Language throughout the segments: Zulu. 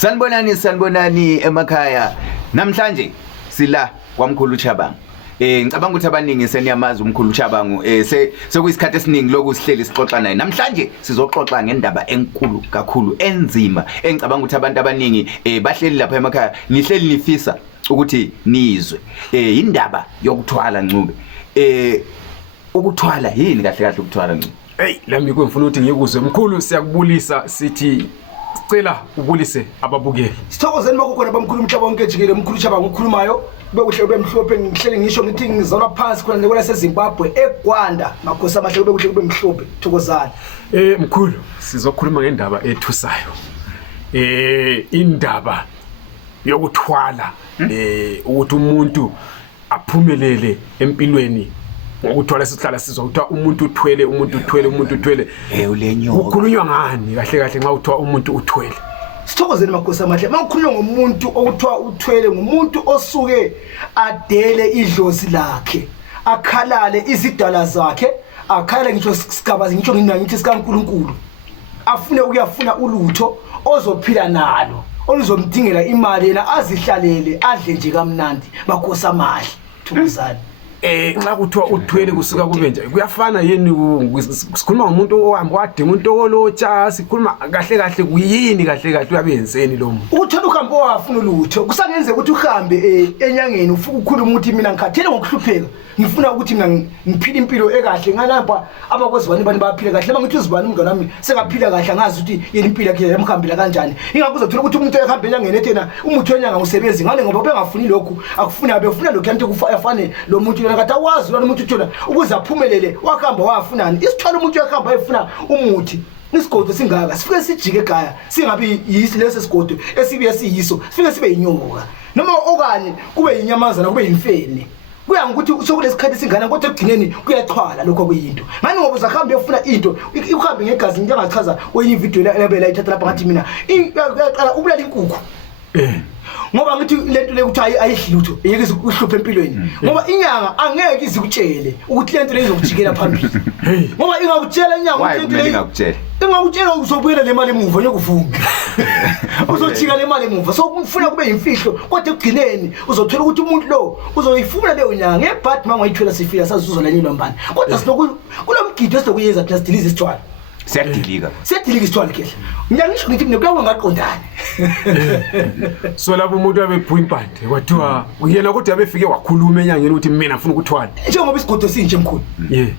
Sanibonani emakhaya. Namhlanje sila kwamkhulu Chabangu. Ngicabanga ukuthi abaningi seniyamazi umkhulu Chabangu. Sekuyisikhathi esiningi lokusihleli sixoxa naye. Namhlanje sizoxoxa ngendaba enkulu kakhulu enzima. Engicabanga ukuthi abantu abaningi bahleli lapha emakhaya nihleli nifisa ukuthi nizwe. Indaba yokuthwala Ncube. Ukuthwala yini kahle kahle ukuthwala Ncube? Hey, lami ngifuna ukuthi ngikuzwe mkhulu siyakubulisa sithi sicela ubulise ababukeli. Sithokozeni bakho bamkhulu Chabangu kejikele umkhulu Chabangu ukhulumayo bekuhle bemhlophe ngihlele ngisho ngithi ngizalwa phansi khona lekwela seZimbabwe eGwanda makhosi amahle bekuhle kube mhlophe thokozana. Mkhulu sizokhuluma ngendaba ethusayo. Indaba yokuthwala ukuthi umuntu aphumelele empilweni ngokuthwala sihlala sizothiwa umuntu uthwele ulenyoka ukhulunywa ngani kahle kahle nxa uthiwa umuntu uthwele? Sithokozeni makhosi amahle makukhulunywa ngomuntu okuthiwa uthwele ngumuntu osuke adele idlozi lakhe akhalale izidala zakhe akhalale ngisho sigabazi ngisho nginangithi sikaNkulunkulu afune ukuyafuna ulutho ozophila nalo oluzomdingela imali yena azihlalele adle nje kamnandi makhosi amahle thokozani. Nxa kuthiwa uthwele kusuka kube nje kuyafana yini sikhuluma ngomuntu ohamba wadinga untokolotsha sikhuluma kahle kahle kuyini kahle kahle uyabenzeni lo muntu uthanda uhambo wafuna ulutho kusangenze ukuthi uhambe enyangeni ufike ukukhuluma ukuthi mina ngikhathele ngokuhlupheka ngifuna ukuthi mina ngiphile impilo ekahle ngalapha abakwezibani bani baphile kahle mangithi uzibani umngane wami sekaphila kahle ngazi ukuthi yena impilo yakhe yamkhambela kanjani ingakho uzothola ukuthi umuntu ehamba enyangeni ethena umuthi wenyanga usebenzi ngale ngoba bengafuni lokhu akufuna abefuna lokho into kufane lo muntu kata wazi lo muntu uthola ukuze aphumelele wakhamba wafunani isithwala umuntu yakhamba ayifuna umuthi isigodo singaka sifike sijike ekhaya singabi yisi lesi sigodo esibuye siyiso sifike sibe inyoka noma okanye kube inyamazana kube imfene kuya ngokuthi sokulesikhathi singana kodwa ekugcineni kuyaxhwala lokho kuyinto ngani ngoba uzakhamba uyofuna into uhambe ngegazi njengachaza kwenye video lebela ithatha lapha ngathi mina uyaqala ubulala inkukhu ngoba ngithi lento le ukuthi ayidli lutho yeke uhluphe empilweni ngoba inyanga angeke izikutshele ukuthi lento le izokujikela phambili ngoba ingakutshela inyanga ukuthi lento le ingakutshela uzobuyela le mali emuva nyokuvuma uzojika le mali emuva so kufuna kube imfihlo kodwa ekugcineni uzothola ukuthi umuntu lo uzoyifuna leyo nyanga ngebhadi mangayithola sifika sazuza lanyelwa mbani kodwa siloku kunomgido esizokuyenza plus dilize isithwala siyadilika isithwala khle ngiyangisho ngithi mina kuyawa ngaqondana so lapho umuntu abephuya impande kwathiwa uyena kodwa abefike wakhuluma enyangeni ukuthi mina ngifuna ukuthwala njengoba isigodo sinje mkhulu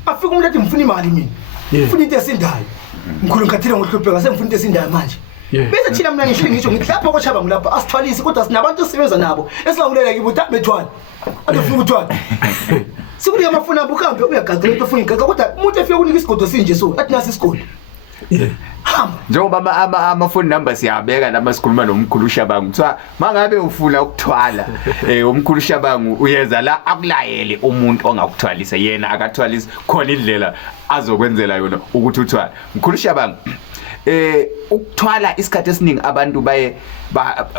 afika umuntu athi ngifuna imali mina ngifuna into esindayo mkhulu ngikhathile ngohlupheka sengifuna into esindayo manje bese thina mina ngisho ngithi lapha koChabangu lapha asithwalisi kodwa sinabantu esisebenza nabo esingakulela kibo ukuthi bethwala adofuna ukuthwala sikuthi amafuna buhambe uyagagela into ofuna igaga kodwa umuntu efike kunika isigodo sinje so athi nasi isigodo hamba njengoba amafoni number siyabeka lama sikhuluma nomkhulu Chabangu kuthiwa mangabe ufuna ukuthwala umkhulu Chabangu uyeza la akulayele umuntu ongakuthwalisa yena akathwalisa khona indlela azokwenzela yona ukuthi uthwala mkhulu Chabangu ukuthwala isikhathi esiningi abantu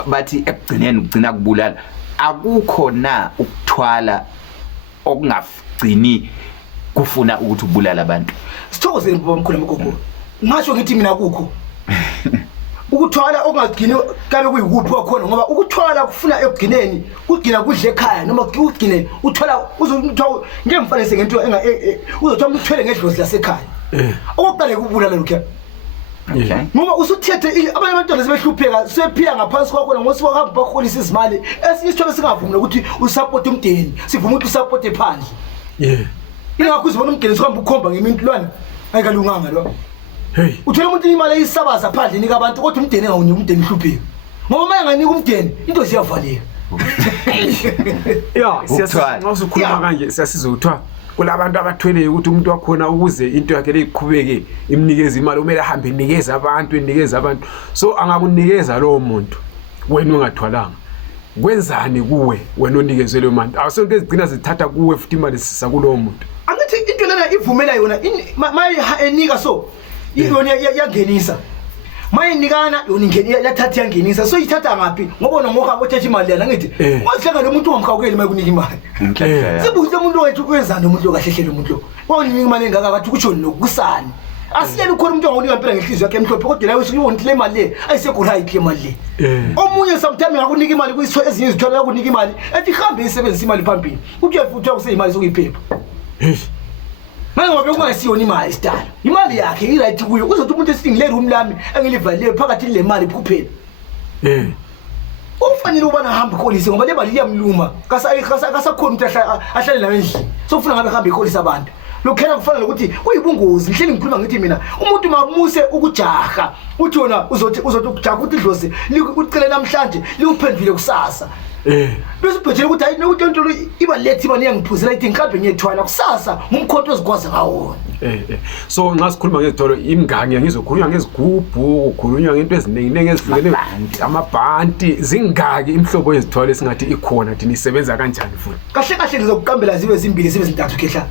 bathi ekugcineni ugcina kubulala akukho na ukuthwala okungagcini kufuna ukuthi ubulala abantu sithokozeni baba mkhulu mgogo ngasho ngithi mina kukho ukuthwala okungagcini kabe kuyikuphi wakhona ngoba ukuthwala kufuna ekugcineni ugcina kudle ekhaya noma ugcine uthola uzothola ngemfanise ngento uzothola uthwele ngedlozi lasekhaya okuqale kubulala lokho ngoba usuthethe abanye abantwana sebehlupheka sephila ngaphansi kwakho ngosi wahamba bakholisa izimali esinye isithole singavumi ukuthi usupport umndeni sivuma ukuthi usupport ephandle ingakho uzibona umndeni sohamba ukhomba ngemintulwana ayikalunganga lo uthola umuntu imali eyisabaza phandle nika abantu kodwa umndeni engawunika umndeni uhlupheka ngoba maye nganika umndeni into siyavaleka siyasikhuluma kanje siyasizothiwa kulabantu abathwele ukuthi umuntu wakhona ukuze into yakhe leyiqhubeke imnikeza imali kumele ahambe enikeza abantu so angakunikeza lo muntu wena ungathwalanga kwenzani kuwe wena onikezwe leyo mali awusonto ezigcina zithatha kuwe futhi imali sisa kulo muntu angithi into lena ivumela yona maye enika so yona yangenisa maye nikana yona ingeni yathatha yangenisa so ithatha ngapi ngoba ngohamba othethe imali yana ngithi wahlanga lo muntu ungamkhawukeli maye kunika imali sibuze umuntu wethu kwenzani umuntu kahle hle lo muntu lo wawunika imali engaka kathi kutsho nokusani asiyeli khona umuntu ongonika impela ngenhliziyo yakhe emhlophe kodwa la usuyonti le mali le ayisekho right le mali le omunye sometimes ngakunika imali kuyisho ezinye izithola yakunika imali ethi ihambe isebenzisa imali phambili kuye futhi kuseyimali zokuyiphepha manje ngoba kungasiyona imali sidala imali yakhe i right kuyo uzothi umuntu esithi ngile room lami engilivalile phakathi le mali kuphela ufanele ubana hamba ikolisi ngoba le mali iyamluma kasakhona umuntu ahlale nawe endlini so ufuna ngabe hamba ikolisi abantu lokhela kufanele ukuthi kuyibungozi ngihleli ngikhuluma ngithi mina umuntu mamuse ukujaha uthi wona uzothi ukujaha ukuthi idlozi licele namhlanje liuphendule kusasa bese ubhejele ukuthi hayi nokuthi into iba late imali yangiphuzela ithi ngikambe ngiyethwala kusasa ngumkhonto ozikwaza ngawo so nxa sikhuluma ngezitolo imgangi ngizokhuluma ngezigubhu ukukhulunywa ngento eziningi ezihlukene amabhanti zingaki imhlobo yezitolo esingathi ikhona thina isebenza kanjani futhi kahle ngizokukambela zibe zimbili zibe zintathu khehla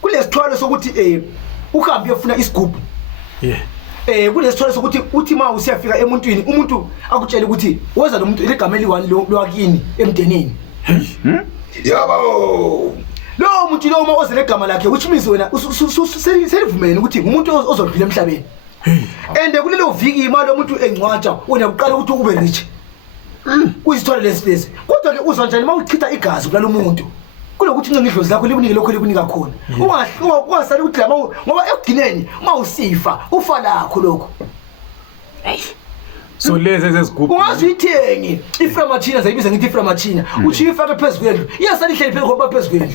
kulesithwalo sokuthi uhambe uyofuna isigubhu kulesithwalo sokuthi uthi ma usiyafika emuntwini umuntu akutshela ukuthi woza lo muntu igama eliwani lwakini emdenini yabo lo muntu lo uma ozele igama lakhe which means wena uselivumelene ukuthi umuntu ozodlula emhlabeni ende kulelo viki imali umuntu engcwatsha wena uqala ukuthi ube rich kuyisithwalo lesi kodwa ke uzwa njani mawuchitha igazi kulalo muntu kulokuthi ngidlozi lakho libunike lokho libunika khona ungasali ukuthi ngoba ekugcineni mawusifa ufa lakho lokho so lezi ezigubhu ungazithenge iframachina zayibiza ngithi iframachina uthi ifake phezulu iyasali ihleli phezulu ngoba phezulu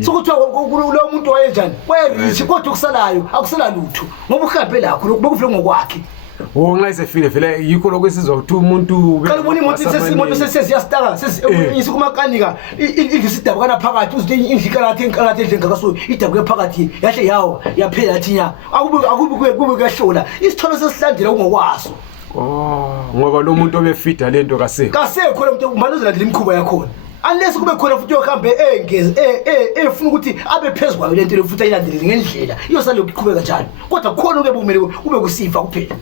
sokuthi lo muntu wayenjani wayerish kodwa ukusalayo akusala lutho ngoba uhambe lakho lokho bekuvule ngokwakhe nxa isefile vele yikho lokwesizwa ukuthi umuntu kalibona imoto sesiyastaka isikumakhanika indlu sidabukana phakathi uzithi indlu inkalathe endlenga kaso idabuke phakathi yahle yawo yaphela yathi nya akubi kuyahlola isitholo sesihlandela ungokwaso ngoba lo muntu obefida lento kasekho lo muntu umbani landela imkhuba yakhona unless kube khona futhi yohambe efuna ukuthi abe phezulu kwayo lento le futhi ayilandelele ngendlela iyosale ukuqhubeka njalo kodwa khona ube kumele ube kusifa kuphela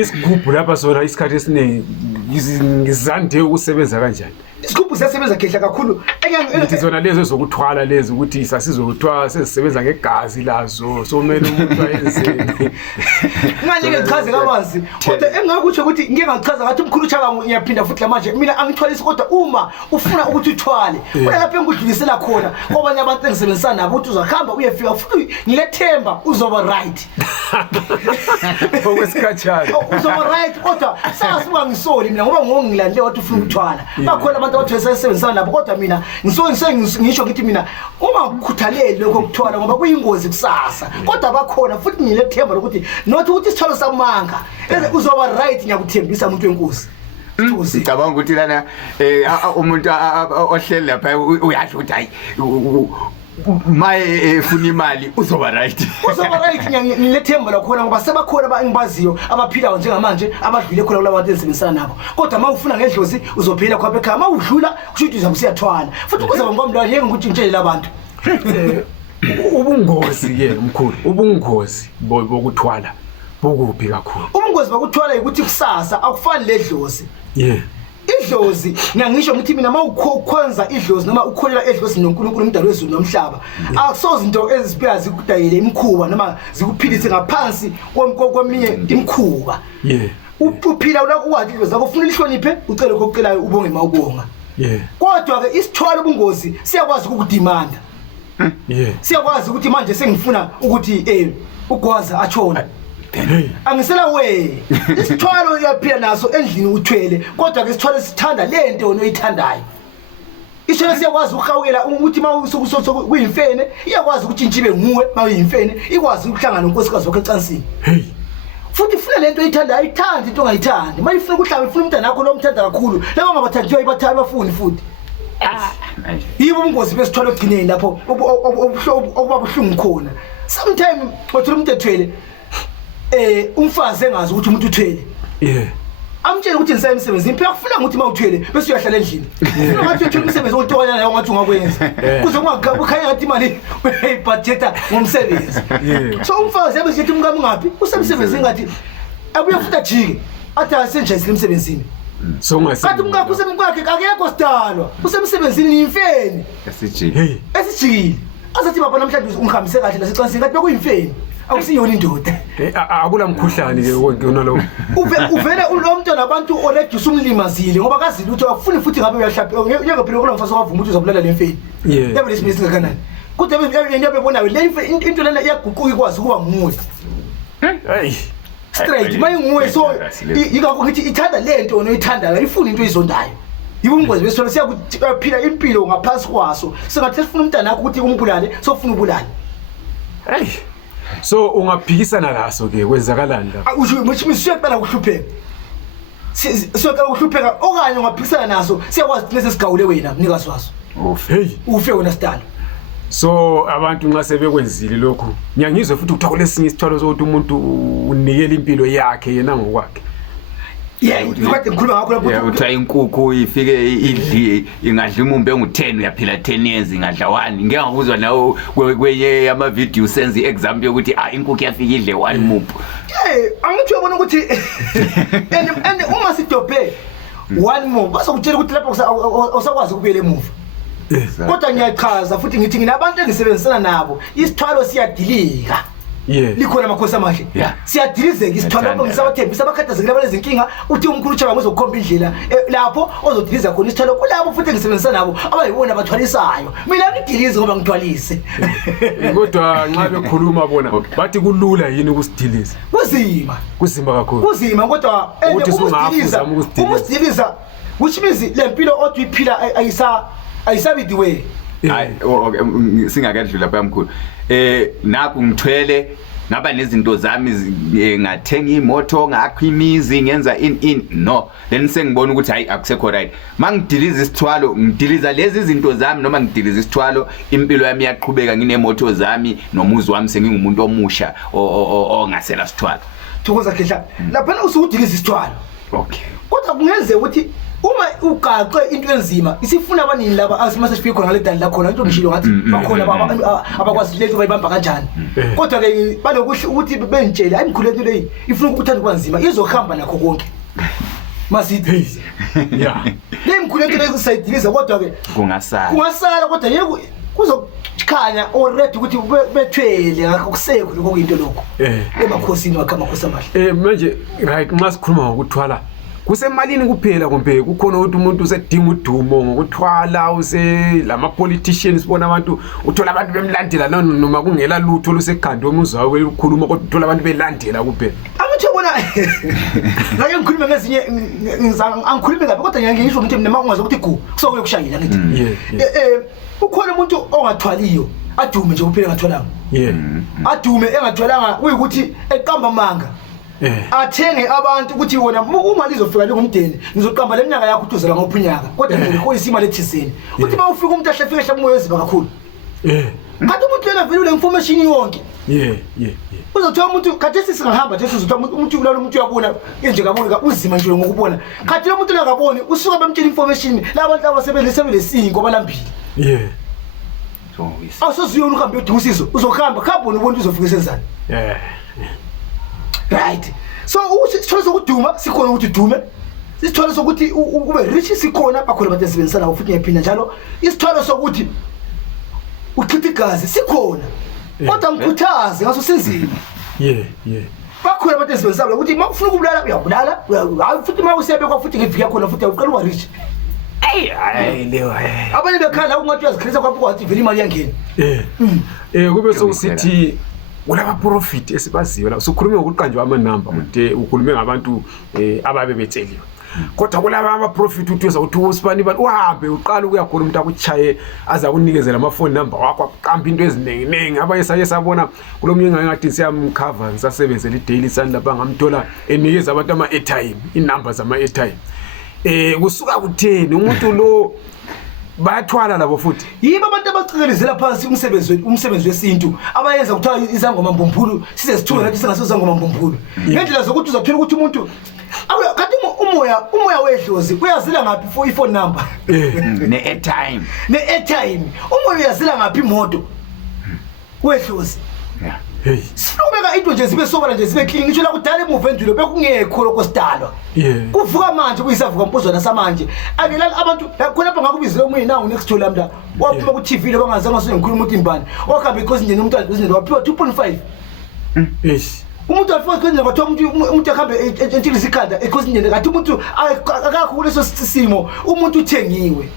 isigubhu lapha sona isikhathi esiningi ngizande ukusebenza kanjani isigubhu siyasebenza khehla kakhulu ngithi zona lezo zokuthwala lezi ukuthi sasizokuthwala sezisebenza ngegazi lazo so kumele umuntu ayenzeni manje ngichaze kabanzi kodwa engakutsho ukuthi ngeke ngachaza ngathi umkhulu uChaka ngiyaphinda futhi manje mina angithwalisi kodwa uma ufuna ukuthi uthwale lapha engudlulisela khona kwabanye abantu engisebenzisana nabo ukuthi uzohamba uyefika futhi ngilethemba uzoba right okwesikhatshana uzoba right kodwa sasibuka ngisoli mina ngoba ngongilandle wathi ufuna ukuthwala bakhona abantu abathwesebenzisana nabo kodwa mina ngisho ngithi mina uma ukukhuthalele lokho kuthwala ngoba kuyingozi kusasa kodwa bakhona futhi ngilethemba lokuthi nothi ukuthi isithwalo samanga uzoba right ngiyakuthembisa umuntu wenkosi ngicabanga ukuthi lana umuntu ohleli lapha uyasho ukuthi hayi maye efuna imali uzoba right ngilethemba lakhona ngoba sebakhona engibaziyo abaphilayo njengamanje abadlule khona kulabantu engisebenzisana nabo kodwa mawufuna ngedlozi uzophila khapha ekhaya mawudlula kushuthi uzabe usiyathwala futhi kuzaba ngomntwana yeke ukuthi ngitshele labantu ubungozi mkhulu ubungozi bokuthwala bokuphi kakhulu ubungozi bokuthwala ukuthi kusasa akufani ledlozi idlozi ngisho ngithi mina mawukhonza idlozi noma ukholela edlozi noNkulunkulu umdali wezulu nomhlaba akusoze into eziphiya zikudayile imkhuba noma zikuphilise ngaphansi kweminye imkhuba uphila ukwathi idlozi zakho ufuna lihloniphe ucele kokucelayo ubonge mawubonga kodwa ke isithwala ubungozi siyakwazi ukudimanda siyakwazi ukuthi manje sengifuna ukuthi ugwaza atshona angisela we isithwalo uyaphila naso endlini uthwele kodwa ke isithwalo sithanda lento oyithandayo isithwalo siyakwazi ukuhawukela ukuthi mawusuku kuyimfene iyakwazi ukuthi intshibe nguwe mawuyimfene ikwazi ukuhlangana nonkosikazi wakhe ecansini futhi ufuna lento oyithandayo ayithandi into ongayithandi manje ufuna ukuhlaba ufuna umntana wakho lo umthanda kakhulu laba ngabathandiyo ibathanda bafuni futhi yibo ubungozi besithwalo egcineni lapho okubabuhlungu khona sometimes wathola umuntu ethwele umfazi engazi ukuthi umuntu uthwele amtshela ukuthi ngisaya emsebenzini phela kufuna ukuthi mawuthwele bese uyahlala endlini ufuna ngathi uthwele umsebenzi otokwana nayo ngathi ungakwenza kuze kungakhanya ngathi imali uyibudgeta ngomsebenzi so umfazi yabe sithi umkami ngapi usemsebenzini ngathi abuye futhi ajike athi asenjayisile emsebenzini so ngathi umkakho usemkwakhe akekho sidalwa usemsebenzini imfeni esijile esijile asathi baba namhlanje ungihambise kahle lasecansini kathi bekuyimfeni akusiyona indoda akula mkhuhlane ke wonke unalo uvele ulomntwana abantu oreduce umlimazile ngoba kazile ukuthi akufuni futhi ngabe uyahlapha njengaphela kulo mfaso wavuma ukuthi uzobulala lemfeni yabe lesimisi ngakanani kodwa yena bebonayo le into lena iyaguquka ikwazi ukuba nguwe hey straight mayinguwe so yikho ngithi ithanda lento onoyithandayo ayifuni into izondayo yibungozi besithola siyakuphila impilo ngaphansi kwaso singathi sifuna umntana wakho ukuthi umbulale sofuna ubulale hey so ungaphikisana laso ke kwenzakalani la usho manje siyaqala ukuhlupheka siyaqala ukuhlupheka okanye ungaphikisana naso siyakwazi lesi sigawule wena mnikazi waso hey ufe wena sidalo so abantu nxa sebekwenzile lokho ngiyangizwe futhi kuthiwa kulesinye isithwalo sokuthi umuntu unikela impilo yakhe yena ngokwakhe ukade ngikhuluma ngakho lapho utha inkukhu ifike idli ingadla umumbe engu10 uyaphila 10 years ingadla 1 ngeke ngakuzwa nawe kwenye ama video senze example yokuthi inkukhu yafika idle 1 mumbe angithi uyabona ukuthi and uma sidobhe 1 mumbe basokutshela ukuthi lapho awusakwazi ukubuyela emuva kodwa ngiyachaza futhi ngithi nginabantu engisebenzisana nabo isithwalo siyadilika likhona amakhosi amahle siyadilizeka isithwalo lapho ngisabathembisa abakhathazekile abalezinkinga uthi umkhulu chaba ngozokhomba indlela lapho ozodiliza khona isithwalo kulabo futhi engisebenzisana nabo abayibona abathwalisayo mina ngidilize ngoba ngithwalise kodwa nxa bekhuluma bona bathi kulula yini ukusidiliza kuzima kakhulu kuzima kodwa ukusidiliza which means lempilo othi iphila ayisabidi we hayi singakadlula lapha mkhulu naku ngithwele ngaba nezinto zami ngathenga imoto ngakho imizi ngenza no then sengibona ukuthi hayi akusekho right mangidiliza isithwalo ngidiliza lezi zinto zami noma ngidiliza isithwalo impilo yami iyaqhubeka nginemoto zami nomuzi wami sengingumuntu omusha ongasela sithwalo thokoza khehla lapha usukudiliza isithwalo okay kodwa kungenzeka ukuthi uma ugaxe into enzima isifuna abanini laba asimase sifike khona ledani la khona into ngishilo ngathi bakhona abakwazi lethu bayibamba kanjani kodwa ke balokuhle ukuthi bentshele ayimkhulu lento leyi ifuna ukuthanda kwanzima izohamba nakho konke masithi le mkhulu lento leyi kusayidiliza kodwa ke kungasala kodwa yeke kuzokhanya already ukuthi bethwele ngakho kusekho lokho into lokho emakhosini wakhe amakhosi amahle manje right nxa sikhuluma ngokuthwala kusemalini kuphela kumbe kukhona ukuthi umuntu usedinga udumo ngokuthwala lama politicians bona abantu uthola abantu bemlandela noma kungela lutho lusekhanda omuzwa ukukhuluma kodwa uthola abantu belandela kuphela angithi bona ngeke ngikhulume ngezinye angikhulume ngabe kodwa ngisho ukuthi mina mangazi ukuthi kusokuye kushayela ngithi ukhona umuntu ongathwaliyo adume nje kuphela ngathwalanga adume engathwalanga kuyikuthi eqamba manga athenge abantu ukuthi wona uma lizofika lengumdeni ngizoqamba leminyaka yakho uthuzela ngophunyaka kodwa ngikhoyisa imali ethizeni uthi mawufika umuntu ahlafika ehlamuyo eziba kakhulu ngathi umuntu lena vele information yonke uzothola umuntu kade sisingahamba nje sizothola umuntu ulalo umuntu uyabona nje kabona uzima nje ngokubona kade lo muntu lakaboni usuka bemtshela information labantu abasebelesingo balambili awusoziyona uhambe udusizo uzohamba khabona ubona uzofika esenzani right so usithola sokuduma sikhona ukuthi dume isithwalo sokuthi ube rich sikhona bakhona abantu esebenzisana nabo futhi ngiyaphina njalo isithwalo sokuthi uchitha igazi sikhona kodwa ngikhuthaze ngaso senzima bakhona abantu esebenzisana ukuthi makufuna ukubulala uyabulala hayi futhi mawusebekwa futhi ngiviki yakho futhi uqala uba rich lewa abanye bekhala ungathi uyazikhulisa kwapho kwathi vele imali yangena kube sokusithi ulaba profit esibaziwe la sokhulume ngokuqanjwa amanamba ukuthi ukhulume ngabantu ababe betsheliwe kodwa kulaba ama profit uthoza ukuthi usibani bani uhambe uqala ukuyakhona umuntu akuchaye aza kunikezela ama phone number wakho aqamba into ezinengi abanye saye sabona kulomnyenga ngathi siyamcover ngisasebenzela iDaily Sun lapha ngamthola enikeza abantu ama airtime inamba zama airtime kusuka kutheni umuntu lo bayathwala labo futhi yibo abantu abacikelezela phansi umsebenzi wesintu abayenza kuthiwa izangoma mbomphulu size sithuke ngathi singasezangoma mbomphulu ngendlela zokuthi uzathola ukuthi umuntu kanti umoya wedlozi uyazila ngaphi iphone number ne-airtime umoya uyazila ngaphi imoto wedlozi Hey. Sinobeka into nje zibe sobala nje zibe clean ngisho la kudala emuva endulo bekungekho lokho sidalwa. Yeah. Kuvuka manje kuyisavuka mpuzwana samanje. Akelala abantu khona lapha ngakubizile omunye nawo next to lamda. Waphuma ku TV lo bangazange ngikhuluma ukuthi imbani. Wakhamba because nje umuntu azizinto waphiwa 2.5. Yes. Umuntu afika kwenza kwathi umuntu akhambe entshili sikhanda because nje ngathi umuntu akakho kuleso simo umuntu uthengiwe.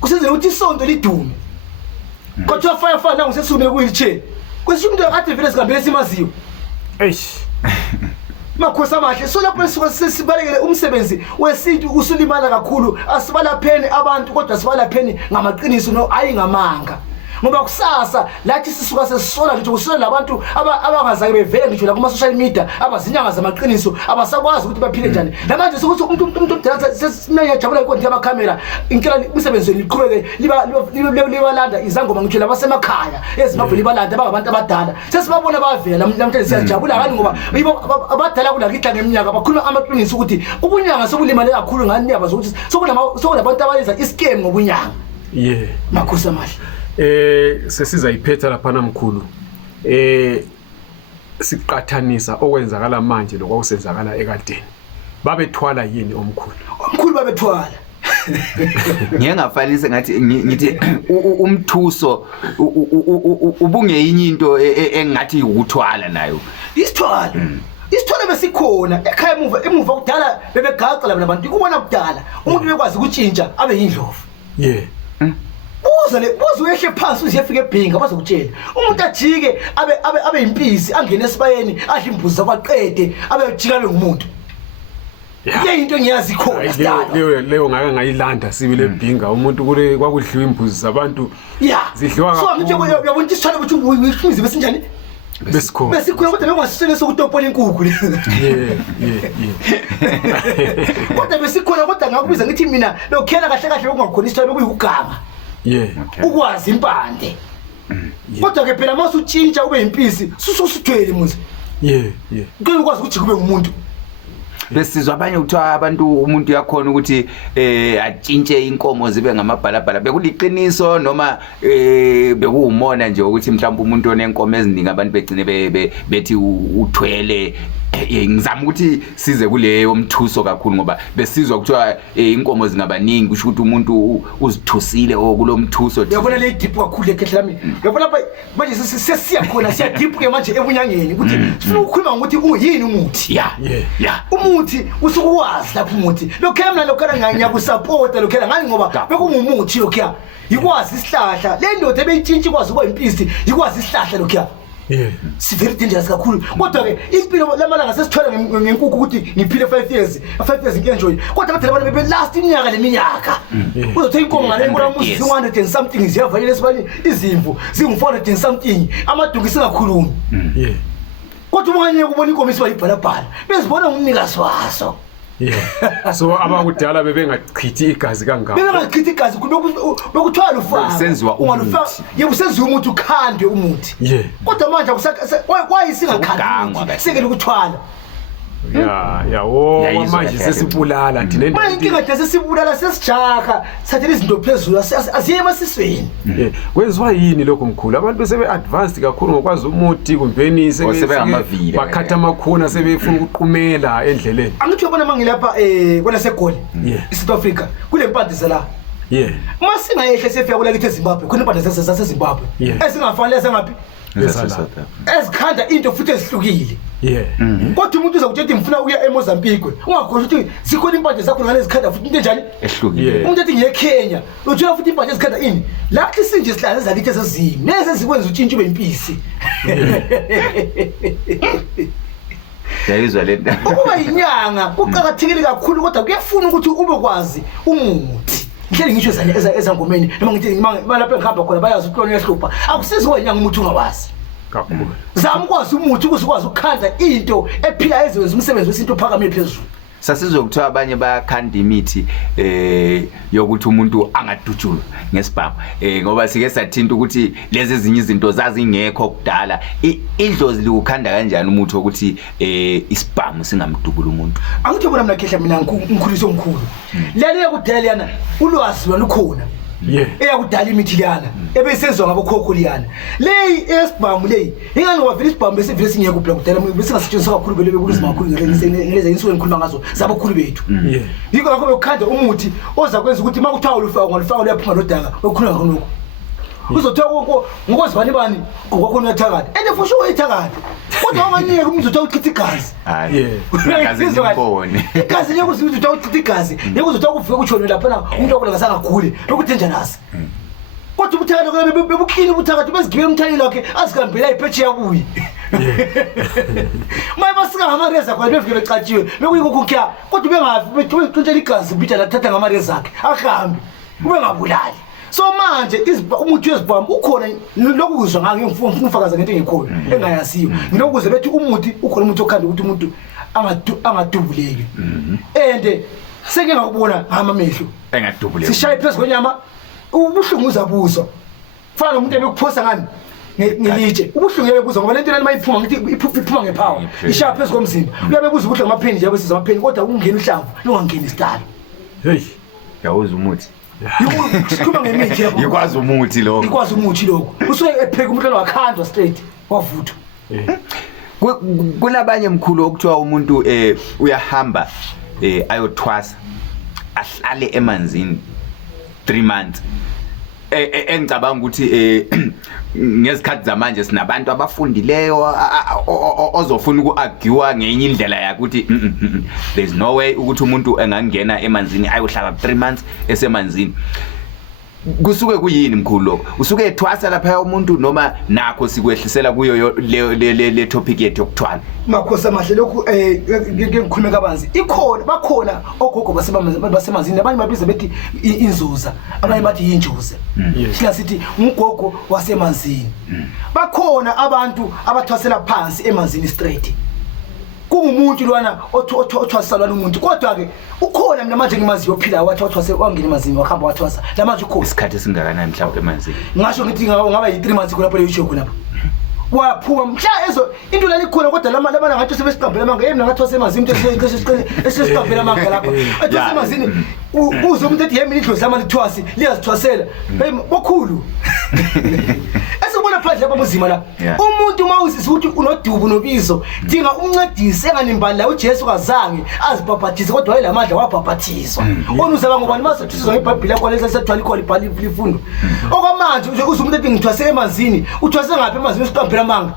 Kusenzela ukuthi isonto lidume. Kodwa fire nangu sesumele kuyilche. Kwesho umuntu akade vele sigambele simaziyo. Eish. Makhosi amahle so lapho sesibalekele umsebenzi wesintu usulimala kakhulu asibalapheni abantu kodwa sibalapheni ngamaqiniso no ayingamanga. Ngoba kusasa lathi sisuka sesisola ngisho kusola labantu abangazake bevele ngisho la kuma social media abazinyanga zamaqiniso abasakwazi ukuthi baphile njani namanje sokuthi umuntu odala sesimeyajabula inkonzo yamakhamera inkela umsebenzweni liqhubeke libalanda izangoma ngisho labasemakhaya ezimapho libalanda abangabantu abadala sesibabona bavela namhlanje siyajabula ngani ngoba abadala kula ngihla ngeminyaka bakhuluma amaqiniso ukuthi ubunyanga sobulimale kakhulu ngani yaba zokuthi sokulabantu abayenza iscam ngobunyanga. Yeah. Makhosi amahle. Sesiza iphetha lapha namkhulu siqathanisa okwenzakala manje lokwawusenzakala ekadeni babethwala yini omkhulu babethwala ngiyengafanise ngathi ngithi umthuso ubungeyinye into engathi ukuthwala nayo isithwala besikhona ekhaya emuva kudala bebegaqa laba nabantu kubona kudala umuntu bekwazi ukutshintsha abe yindlovu. Yeah. Buzo uyehle phansi uziyefika ebhinga bazokutshela umuntu ajike abe impisi angene esibayeni adla imbuzi kwaqede abe jika abe ngumuntu. Le into ngiyazi khona sidala leyo ngake ngayilanda sibile ebhinga umuntu kule kwakudliwa imbuzi zabantu zidliwa so nje uyabona isithwala ukuthi uyihlize besinjani besikhona kodwa bengasisele sokutopola inkukhu. Yeah. Kodwa besikhona kodwa ngakubiza ngithi mina lokhela kahle ungakhona isithwala bekuyuganga. Yeah. Ukwazi impande. Kodwa ke phela mase utshintsha ube impisi susithwele muzi. Yeah. Ngeke ukwazi ukuthi kube ngumuntu. Besizwa abanye ukuthiwa abantu umuntu yakhona ukuthi atshintshe inkomo zibe ngamabhalabhala bekuliqiniso noma bekuwumona nje ukuthi mhlawumbe umuntu onenkomo eziningi abantu begcine bethi uthwele. Ngizama ukuthi size kuleyo mthuso kakhulu ngoba besizwa kuthiwa inkomo zingabaningi kusho ukuthi umuntu uzithusile kulomthuso. Yabona le deep kakhulu ekhehle lami. Yabona lapha manje sesiya khona siya deep ke manje ebunyangeni ukuthi sifuna ukukhuluma ukuthi uyini umuthi. Yeah. Umuthi usukwazi lapho umuthi. Lokho mina lokho ngiyakusupporta lokho ngani ngoba bekungumuthi lokho. Yikwazi isihlahla. Le ndoda ebeyitshintshi kwazi ukuba impisi yikwazi isihlahla lokho. Yeah. Si very dangerous kakhulu. Kodwa ke impilo lamalanga sesithwala ngenkukhu ukuthi ngiphile 5 years ngienjoy. Kodwa bathi abantu bebe last iminyaka leminyaka. Uzothe inkomo ngale nkula muzi 100 and something ziyavalile esibani izimvu zingu 400 and something amadungu singakhulumi. Yeah. Kodwa umanye kubona inkomo isiba ibhalabhala. Bezibona ngumnikazi waso. Yeah. So abakudala bebengachithi igazi kangaka. Bebengachithi igazi bekuthwala ufaka. Senziwa umuthi. Yebo senziwa umuthi ukhande umuthi. Yeah. Kodwa manje wayisingakhandi. Seke lokuthwala. Yeah. Manje sesibulala thina manje inkinga nje sesibulala sesijaha sathela izinto phezulu asiye emasisweni. Kwenziwa yini lokho mkhulu abantu sebe advanced kakhulu ngokwazi umuthi kumbeni sebeyamavili bakhatha amakhona sebefuna ukuqhumela endleleni. Angithi uyabona mangilapha kwena seGoli eSouth Africa kule mpande zala. Yeah. Masingayehle sefika kula kithi eZimbabwe khona impande zaseZimbabwe esingafanele sengapi ezikhanda into futhi ezihlukile. Yeah. Kodwa umuntu uzakuthetha ngifuna ukuya eMozambique ungakhohle ukuthi zikhona impande zakho ngale ezikhanda futhi into enjani ehlukile. Umuntu ethi ngiyeKenya uthola futhi impande ezikhanda ini lathi sinje sihlala zakithi ezizimi neze zikwenza utshintshe ube impisi. Yayizwa lento. Ukuba inyanga kuqhakathekile kakhulu kodwa kuyafuna ukuthi ube kwazi umuthi. Ngihleli ngisho ezangomeni noma ngithi malapha engihamba khona bayazi ukuthi uyahlupha akusizi wenyanga umuthi ungawazi kakhulu. Zama ukwazi umuthi ukuzikwazi ukukhanda into ephila ezenza umsebenzi wesinto ophakamile phezulu. Sasizokuthiwa abanye bayakhanda imithi yokuthi umuntu angadutshulwa ngesibhamu ngoba sike sathinta ukuthi lezi ezinye izinto zazingekho kudala idlozi liukhanda kanjani umuthi ukuthi isibhamu singamdubula umuntu. Angithi bona mina khehla mina ngikhuliso omkhulu leli yakudala yana ulwazi lwalukhona eyakudala imithi liyana ebesenzwa ngabokhokho liyana leyi esibhamu leyi ingani wavela isibhamu besivele singekho phela kudala besingasetshenziswa kakhulu bele bekulizima kakhulu ngelezi insuku engikhuluma ngazo zabokhulu bethu yiko ngakho bekukhanda umuthi oza kwenza ukuthi makuthiwa ulufaka luyaphuma lodaka okukhuluma ngakho lokho uzothiwa ngokozibani bani ngokhona uyathakade and for sure uyathakade kodwa unganike umuntu uthi uchitha igazi igazi nje ukuthi uthi uchitha igazi nekuthi ufike kuthona lapha na umuntu okulanga sangakhule lokuthi dangerous kodwa ubuthakade bebukhini ubuthakade bezigibela umthanyelo wakhe azihambela iphetshe yakuyi maye basika ngamareza kwaye befike becatshiwe bekuyikho kya kodwa bengafi bethontshela igazi bitha lathatha ngamareza akhe ahambe ube ngabulali so manje umuthi wezibhamu ukhona lokuzwa ngake ngifakaza ngento engikhona engayaziyo nginokuze bethi umuthi ukhona umuntu okhanda ukuthi umuntu angadubuleki and seke ngakubona ngamamehlo engadubuleki sishaye phezulu kwenyama ubuhlungu uzabuzwa fana umuntu ebekuphosa ngani ngilitshe ubuhlungu yebuzwa ngoba lento lana mayiphuma ngithi iphuma ngepower ishaya phezulu komzimba uyabebuza ubuhlungu amapheni nje abesiza amapheni kodwa ungena ihlamvu lungangeni isitali hey yawuza umuthi Sikhuluma ngemithi lapho. Ikwazi umuthi lo. Ikwazi umuthi lokho. Usuke epheka umuntu wakhandwa straight wavuthwa. Kunabanye mkhulu okuthiwa umuntu uyahamba ayothwasa ahlale emanzini 3 months. Engicabanga ukuthi ngezikhathi zamanje sinabantu abafundileyo ozofuna ukuargue ngenye indlela yakhe ukuthi there's no way ukuthi umuntu engangena emanzini ayohlala 3 months esemanzini. Kusuke kuyini mkhulu lokho? Usuke ethwasa lapha umuntu noma nakho sikwehlisela kuyo le topic yethu yokuthwala? Makhosi amahle lokhu ngikhulume kabanzi. Bakhona ogogo basemanzini abanye babiza bethi inzuza, abanye bathi injuze. Sila sithi umgogo wasemanzini. Bakhona abantu abathwasela phansi emanzini straight. Kungumuntu lwana othwasa lwana umuntu kodwa ke ukhona mina manje ngimaziyo ophila wathwasa wangena emanzini wakhamba wathwasa lamanje ukhona isikhathi esingakanani mhlawumbe emanzini ngisho ngithi ngaba yi3 months khona leyo khona waphuma mhla ezo into lani khona kodwa lamana ngathi sebesiqambela manga yena ngathwasa emanzini esesiqambela manga lapha athwasa emanzini uze umuntu ethi yemi idlozi lama lithwasi liyazithwasela hey bokhulu esibona phandle lapha muzima la umuntu mawusisi ukuthi unodubu nobizo dinga umncedisi enganimbali la uJesu kazange azibhabhathise kodwa wayelamandla wabhabhathizwa onuzaba ngobani masethizwa ngeBhayibheli yakho lesa sethwala ikholi ibhali lifundo okwamanje uze umuntu ethi ngithwase emanzini uthwase ngaphi emanzini usiqambela manga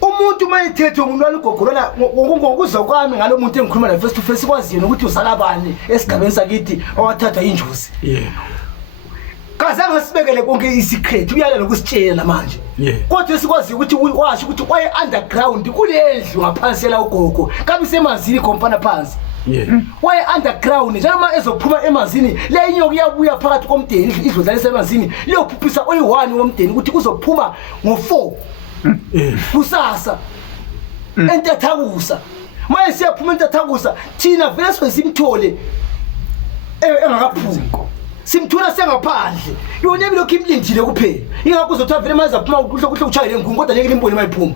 umuntu mayithethe umuntu walugogolana ngokuzwa kwami ngalo muntu engikhuluma la face to face kwaziyo nokuthi usalabani esigabeni sakithi owathatha injuzi kazange sibekele konke isecret uyala nokusitshela manje kodwa sikwazi ukuthi washo ukuthi waye underground kulendlu ngaphansi la ugogo kabi semanzini kompana phansi waye underground njalo ezophuma emanzini le inyoka iyabuya phakathi komdeni idlodla lesemanzini leyophuphisa oyi1 womdeni ukuthi kuzophuma ngo4 kusasa entathakusa maye siyaphuma entathakusa thina vele simthole engakaphumi simthula sengaphandle yona ebilokho imlindile kuphela ingakho uzothiwa vele maye zaphuma kuhle uchayele ngungu kodwa ngeke limbone mayiphuma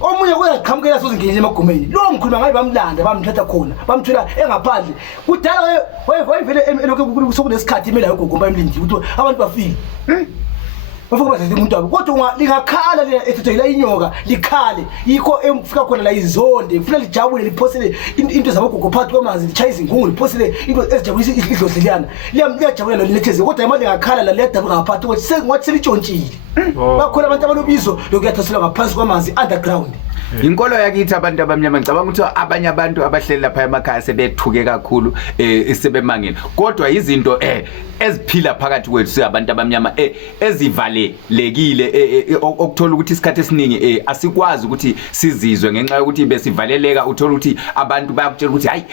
omunye kuyaqhamukela sozingene emagomeni lo mkhuluma ngaye bamlanda bamthatha khona bamthula engaphandle kudala wayevele elokho sokunesikhathi imela yogogomba imlindile ukuthi abantu bafike bafike bazethe umuntu wabo kodwa lingakhala ethethe inyoka likhale yikho emfika khona la izonde ufuna lijabule liphosele into zabogogo phakathi kwamanzi lichaye izingungu liphosele into ezijabulisa idlodleliyana liyajabula lo letheze kodwa imali ngakhala la liyadabuka ngaphansi ukuthi sengathi selitshontshile bakhona abantu abalobizo lokuyathasela ngaphansi kwamanzi underground Inkolo yakithi abantu abamnyama ngicabanga ukuthi abanye abantu abahleli lapha emakhaya sebethuke kakhulu sebemangeni kodwa izinto eziphila phakathi kwethu siyabantu abamnyama ezivalelekile okuthola ukuthi isikhathi esiningi asikwazi ukuthi sizizwe ngenxa yokuthi besivaleleka uthola ukuthi abantu bayakutshela ukuthi hayi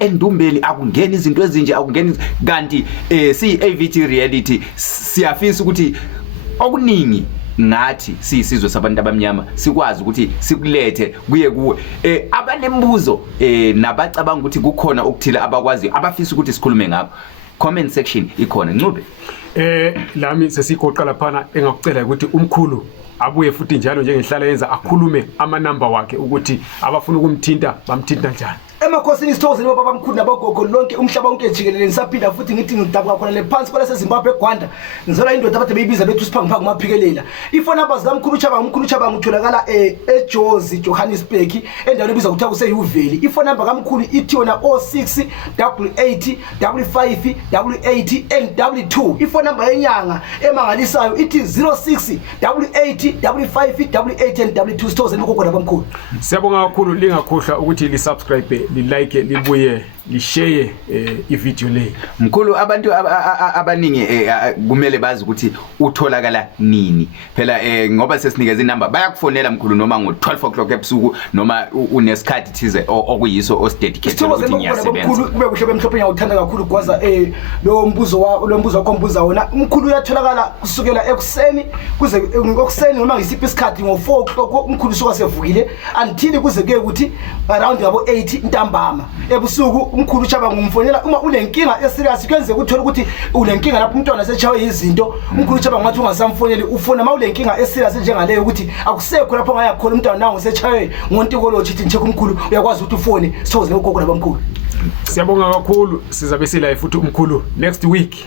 endumbeni akungeni izinto ezinje akungeni kanti si-AVT reality siyafisa ukuthi okuningi ngathi siyisizwe sabantu abamnyama sikwazi ukuthi sikulethe kuye kuwe abanembuzo nabacabanga ukuthi kukhona okuthile abakwazi abafisa ukuthi sikhulume ngakho comment section ikhona Ncube lami sesigoqala phana engakucela ukuthi umkhulu abuye futhi njalo njengenhlala yenza akhulume ama number wakhe ukuthi abafuna ukumthinta bamthinta njani emakhosini sithokozeni baba mkhulu nabogogo lonke umhlaba wonke jikelele nisaphinda futhi ngithi ngidabuka khona le phansi kwala seZimbabwe eGwanda ngizola indoda abathe beyibiza bethu siphangiphangi maphikelela ifone number zikaMkhulu Chabanga utholakala eJozi Johannesburg endaweni ebizwa kuthiwa kuseYuveli ifone number kaMkhulu ithi yona 06 88 55 88 and 2 ifone number yenyanga emangalisayo ithi 06 88 55 88 and 2 sithokozeni bogogo nabamkhulu. Siyabonga kakhulu lingakhohlwa ukuthi li-subscribe li-like libuye li-share i-video le. Mkhulu abantu abaningi kumele bazi ukuthi utholakala nini phela ngoba sesinikeza inamba bayakufonela mkhulu noma ngo12 o'clock ebusuku noma unesikhathi thize okuyiso osidedicate ukuthi ngiyasebenza. Mkhulu kube kuhle bemhlophe ngiyawuthanda kakhulu kwaza lo mbuzo wakho mbuza wona mkhulu uyatholakala kusukela ekuseni kuze ngokuseni noma ngisiphi isikhathi ngo4 o'clock umkhulu suka sevukile until kuze kuye ukuthi around yabo 8 ntambama ebusuku umkhulu Chabanga umfonela uma unenkinga eserious kwenze ukuthola ukuthi unenkinga lapho umntwana sechawe izinto umkhulu Chabanga ngathi ungasamfoneli ufona mawulenkinga eserious njengaleyo ukuthi akusekho lapho ngaya khona umntwana nawo sechawe ngontikology ithi nje umkhulu uyakwazi ukuthi ufone sithokoze ugogo nabamkhulu. Siyabonga kakhulu sizabe silive futhi umkhulu next week.